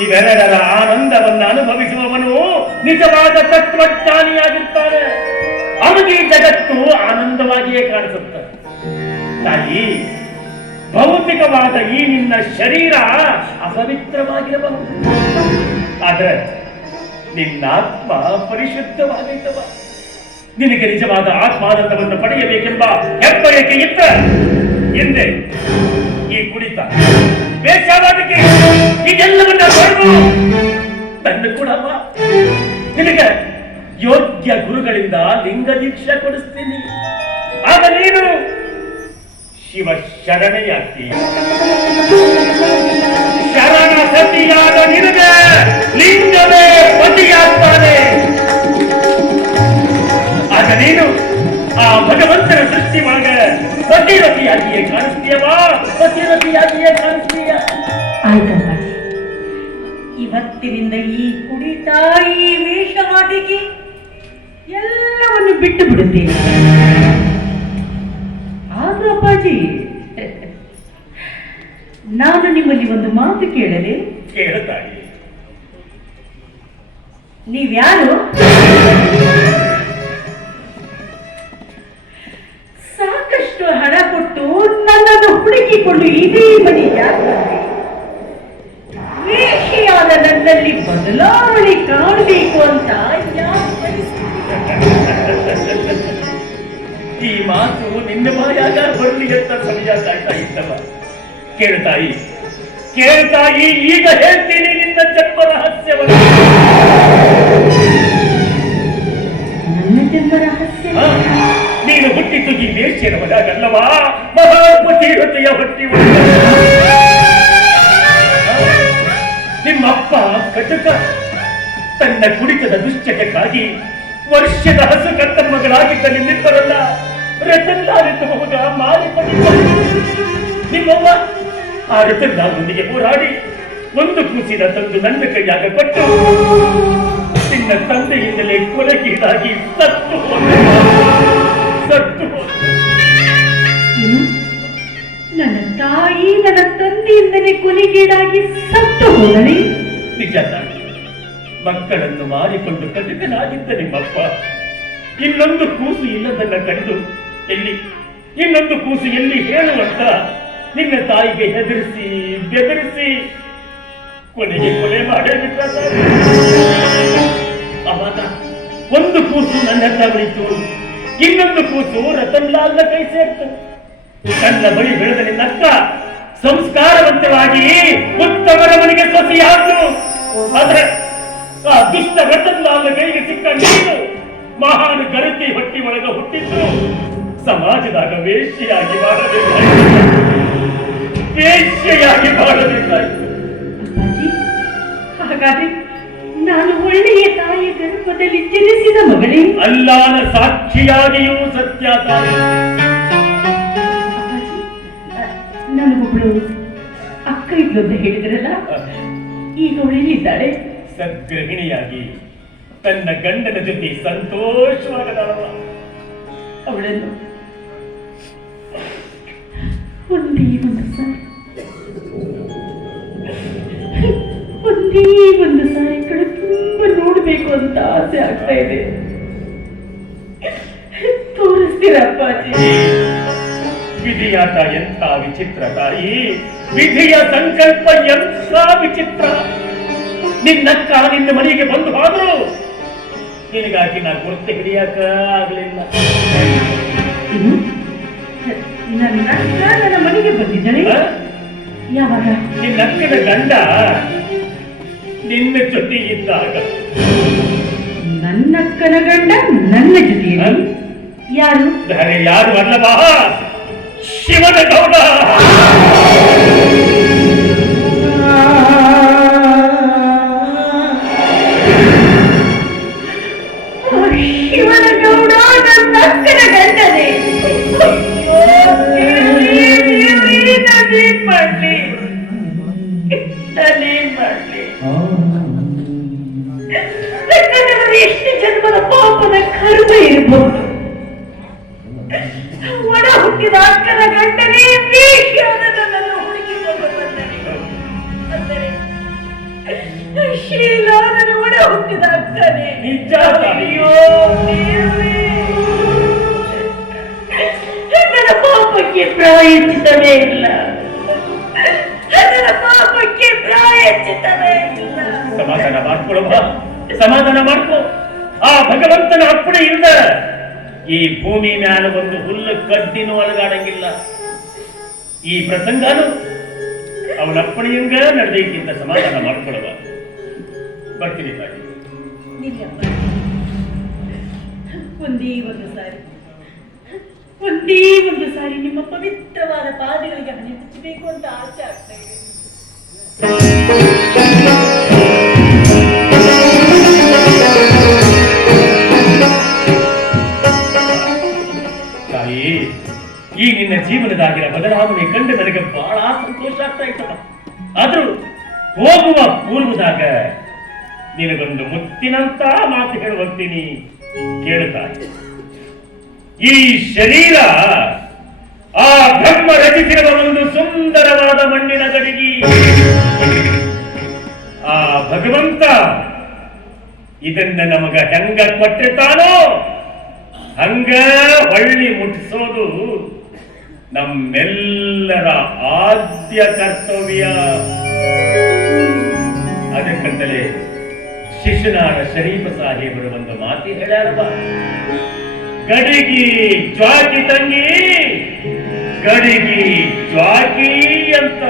ಇವೆರಡರ ಆನಂದವನ್ನು ಅನುಭವಿಸುವವನು ನಿಜವಾದ ತತ್ವಜ್ಞಾನಿಯಾಗಿರ್ತಾನೆ. ಅವನಿಗೆ ಜಗತ್ತು ಆನಂದವಾಗಿಯೇ ಕಾಣಿಸುತ್ತದೆ. ತಾಯಿ, ಭೌತಿಕವಾದ ಈ ನಿನ್ನ ಶರೀರ ಅಪವಿತ್ರವಾಗಿರಬಹುದು. ಆದರೆ ನಿನ್ನಾತ್ಮ ಪರಿಶುದ್ಧವಾಗಿದ್ದವ. ನಿನಗೆ ನಿಜವಾದ ಆತ್ಮಾನಂದವನ್ನು ಪಡೆಯಬೇಕೆಂಬ ಹೆಬ್ಬಯಕೆ ಇತ್ತ ಎಂದೇ ಈ ಕುಡಿತ ತಂದು ಕೂಡ ನಿನಗೆ ಯೋಗ್ಯ ಗುರುಗಳಿಂದ ಲಿಂಗ ದೀಕ್ಷೆ ಕೊಡಿಸ್ತೀನಿ. ಆಗ ನೀನು ಶಿವ ಶರಣೆಯಾಗ್ತಿ ಶರಣ ಸತಿಯಾದ ನಿನಗೆ ಲಿಂಗವೇ ಪತಿಯಾಗ್ತಾನೆ ಆಗ ನೀನು ಆ ಭಗವಂತನ ಸೃಷ್ಟಿ ಒಳಗೆ ಪತಿರತಿಯಾಗಿಯೇ ಕಾಣಿಸ್ತೀಯವಾ ಪತಿರತಿಯಾಗಿಯೇ ಕಾಣಿಸ್ತೀಯ? ಆಯ್ತಪ್ಪಾಜಿ ಇವತ್ತಿನಿಂದ ಈ ಕುಡಿತ ಈ ವೇಷವಾಟಿಕೆ ಎಲ್ಲವನ್ನು ಬಿಟ್ಟು ಬಿಡುತ್ತೇನೆ. ಆದ್ರೂ ಅಪ್ಪಾಜಿ ನಾನು ನಿಮ್ಮಲ್ಲಿ ಒಂದು ಮಾತು ಕೇಳಲೆ ನೀವ್ಯಾರು? ಸಾಕಷ್ಟು ಹಣ ಕೊಟ್ಟು ನನ್ನನ್ನು ಹುಡುಕಿಕೊಂಡು ಇದೇ ಮನೆ ಯಾಕೆ ಬದಲಾವಣೆ ಕಾಣಬೇಕು ಅಂತ? ಈ ಮಾತು ನಿನ್ನ ಬಾಯಾಗ ಬರಲಿ ಅಂತ ಸಮಯ ತಾಯ್ತಾ ಇದ್ದವ. ಕೇಳ್ತಾಯಿ ಕೇಳ್ತಾಯಿ ಈಗ ಹೇಳ್ತೀನಿ ನಿನ್ನ ಜನ್ಮ ರಹಸ್ಯವನ್ನು. ನನ್ನ ಜನ್ಮ ರಹಸ್ಯ? ನೀನು ಹುಟ್ಟಿದ್ದು ಈ ವೇಶ್ಯರ ಮಗಾಗಲ್ಲವಾ ಮಹಾಪತಿ ಹೃದಯ ಹೊಟ್ಟಿ ಕಟಕ. ತನ್ನ ಕುಡಿತದ ದುಶ್ಚಟಕ್ಕಾಗಿ ವರ್ಷದ ಹಸು ಕರ್ತಮ್ಮಗಳಾಗಿದ್ದ ಮಗಳಾಗಿದ್ದ ನಿಮ್ಮಿಬ್ಬರಲ್ಲ ರತನ್ಲಾಲಿದ್ದ ಮಗ ಮಾರಿಕೊಂಡಿದ್ದ ನಿಮ್ಮವ್ವ ಆ ರತನ್ಲಾಲ್ನೊಂದಿಗೆ ಹೋರಾಡಿ ಒಂದು ಕೂಸಿನ ತಂದು ನನ್ನ ಕೈಯಾಗ ಕೊಟ್ಟು ನಿನ್ನ ತಂದೆಯಿಂದಲೇ ಕೊಲೆಗೀಡಾಗಿ ಸತ್ತು ಸತ್ತು ನನ್ನ ತಾಯಿ ನನ್ನ ತಂದೆಯಿಂದಲೇ ಕೊಲೆಗೀಡಾಗಿ ಸತ್ತು ಹೋದಳೆ? ನಿಜ ಮಕ್ಕಳನ್ನು ಮಾರಿಕೊಂಡು ಕಟಕನಾಗಿದ್ದ ನಿಮ್ಮಪ್ಪ ಇನ್ನೊಂದು ಕೂಸು ಇಲ್ಲದನ್ನ ಕಂಡು, ಎಲ್ಲಿ? ಇನ್ನೊಂದು ಕೂಸು ಎಲ್ಲಿ ಹೇಳುವಂತ ನಿನ್ನ ತಾಯಿಗೆ ಹೆದರಿಸಿ, ಬೆದರಿಸಿ. ಕೊನೆಗೆ ಕೊಲೆ ಮಾಡೇ ಅವಾಗ ಒಂದು ಕೂಸು ನನ್ನ ತಗಳಿತು ಇನ್ನೊಂದು ಕೂಸು ರತನ್ಲಾಲ್ನ ಕೈ ಸೇರ್ತು. ನನ್ನ ಬಳಿ ಬೆಳೆದ ನಿನ್ನ ಅಕ್ಕ ಸಂಸ್ಕಾರವಂತವಾಗಿ ಉತ್ತಮರ ಮನೆಗೆ ಸೊಸೆಯಾದ್ರು ಆದ್ರೆ ಆ ದುಷ್ಟ ರತನ್ಲಾಲ್ನ ಕೈಗೆ ಸಿಕ್ಕ ನೀನು ಮಹಾನ್ ಗರತಿ ಹೊಟ್ಟಿ ಒಳಗ ಹುಟ್ಟಿದ್ರು. ಸಮಾಜದಾಗ ವೇಶ್ಯೆಯಾಗಿ ಮಾಡಬೇಕಾಯ್ತು ವೇಶ್ಯೆಯಾಗಿ ಮಾಡಬೇಕಾಯ್ತು ಹಾಗಾದ್ರೆ ನಾನು ಒಳ್ಳೆಯ ತಾಯಿ ಗರ್ಭದಲ್ಲಿ ಜನಿಸಿದ ಮಗಳೇ. ಅಲ್ಲಾನ ಸಾಕ್ಷಿಯಾಗಿಯೂ ಸತ್ಯ ತಾಯಿ. ನನಗೊಬ್ಳು ಅಕ್ಕ ಇದ್ಲು ಅಂತ ಹೇಳಿದ್ರಲ್ಲ? ಈಗ ಅವಳೆಲ್ಲಿದ್ದಾಳೆ ಸದ್ಗೃಹಿಣಿಯಾಗಿ ತನ್ನ ಗಂಡನ ಜೊತೆ ಸಂತೋಷವಾಗಲಾರವ ಅವಳನ್ನು ಒಂದೇ ಒಂದು ಸಾರಿ ಒಂದೇ ಒಂದು ಸಾರಿ ಕಡೆ ತುಂಬಾ ನೋಡ್ಬೇಕು ಅಂತ ಆಸೆ ಆಗ್ತಾ ಇದೆ. ತೋರಿಸ್ತೀರ ಅಪ್ಪಾಜಿ? ವಿಧಿಯಾಟ ಎಂಥ ವಿಚಿತ್ರ ತಾಯಿ ವಿಧಿಯ ಸಂಕಲ್ಪ ಎಂಥ ವಿಚಿತ್ರ? ನಿನ್ನಕ್ಕ ನಿನ್ನ ಮನೆಗೆ ಬಂದು ಹೋದ್ರು ನಿನಗಾಗಿ ನಾ ಗುರುತು ಹಿಡಿಯಕ ಆಗಲಿಲ್ಲ? ನನ್ನ ಮನೆಗೆ ಬಂದಿದ್ದಾಳೆ? ಯಾವಾಗ? ನಿನ್ನಕ್ಕನ ಗಂಡ ನಿನ್ನ ಜೊತೆ ಇದ್ದಾಗ. ನನ್ನ ಅಕ್ಕನ ಗಂಡ ನನ್ನ ಜೊತೆ ಯಾರು? ಬೇರೆ ಯಾರು ಅಲ್ಲವಾ? ಶಿವನ ಗೌಡ ಶಿವನ ಗೌಡ ನನ್ನ ಅಕ್ಕನ ಗಂಡನೇ ಅಯ್ಯೋ, ದೇವ್ರೇ, ದೇವ್ರೇ, ನಾನೇನ್ ಮಾಡ್ಲಿ ನಾನೇನ್ ಮಾಡ್ಲಿ ನನ್ನವರು ಎಷ್ಟು ಜನ್ಮದ ಪಾಪದ ಕರ್ಮ ಇರಬಹುದು ಪಾಪಕ್ಕೆ ಪ್ರಾಯಶ್ಚಿತ್ತವೇ ಇಲ್ಲ. ಪಾಪಕ್ಕೆ ಪ್ರಾಯಶ್ಚಿತ್ತವೇ ಇಲ್ಲ. ಸಮಾಧಾನ ಮಾಡ್ಕೊಳಮ್ಮ ಸಮಾಧಾನ ಮಾಡ್ಕೊ. ಆ ಭಗವಂತನ ಅಪ್ಪಣೆ ಇಲ್ದ ಈ ಭೂಮಿ ಮ್ಯಾಲ ಒಂದು ಹುಲ್ಲು ಕಡ್ಡಿನೂ ಅಲಗಾಡಂಗಿಲ್ಲ. ಈ ಪ್ರಸಂಗನು ಅವನ ಅಪ್ಪಣೆಯಂಗ ನಡೆದೈತಿಂತ ಸಮಾಧಾನ ಮಾಡ್ಕೊಳ್ಳುವ ಬರ್ತೀನಿ ತಾಯಿ. ನಿಲ್ಲಪ್ಪ. ಒಂದೇ ಒಂದು ಸಾರಿ. ಒಂದೇ ಒಂದು ಸಾರಿ ನಿಮ್ಮ ಪವಿತ್ರವಾದ ಪಾದಗಳಿಗೆ ಹಣೆ ಹಚ್ಚಬೇಕು ಅಂತ ಆಸೆ ಆಗ್ತಾ ಇದೆ. ಈ ನಿನ್ನ ಜೀವನದಾಗಿನ ಬದಲಾವಣೆ ಕಂಡು ನನಗೆ ಬಹಳ ಸಂತೋಷ ಆಗ್ತಾ ಇತ್ತಪ್ಪ ಆದ್ರೂ ಹೋಗುವ ಪೂರ್ವದಾಗ ನಿನಗೊಂದು ಮುತ್ತಿನಂತ ಮಾತು ಹೇಳುವಂತೀನಿ ಕೇಳುತ್ತಾ ಈ ಶರೀರ, ಆ ಬ್ರಹ್ಮ ರಚಿಸಿರುವ ಒಂದು ಸುಂದರವಾದ ಮಣ್ಣಿನ ಗಡಿಗೆ ಆ ಭಗವಂತ ಇದನ್ನ ನಮಗ ಹೆಂಗ ಕೊಟ್ಟಿರ್ತಾನೋ, ಹಂಗ ಹೊಳ್ಳಿ ಮುಟ್ಟಿಸೋದು ನಮ್ಮೆಲ್ಲರ ಆದ್ಯ ಕರ್ತವ್ಯ. ಅದಕ್ಕಂತಲೇ ಶಿಶುನಾಳ ಶರೀಫ ಸಾಹೇಬರು ಒಂದು ಮಾತಿ ಹೇಳ್ಯಾರಪ್ಪ. ಗಡಿಗಿ ಜ್ವಾಕಿ ತಂಗಿ ಗಡಿಗಿ ಜ್ವಾಕಿ ಅಂತ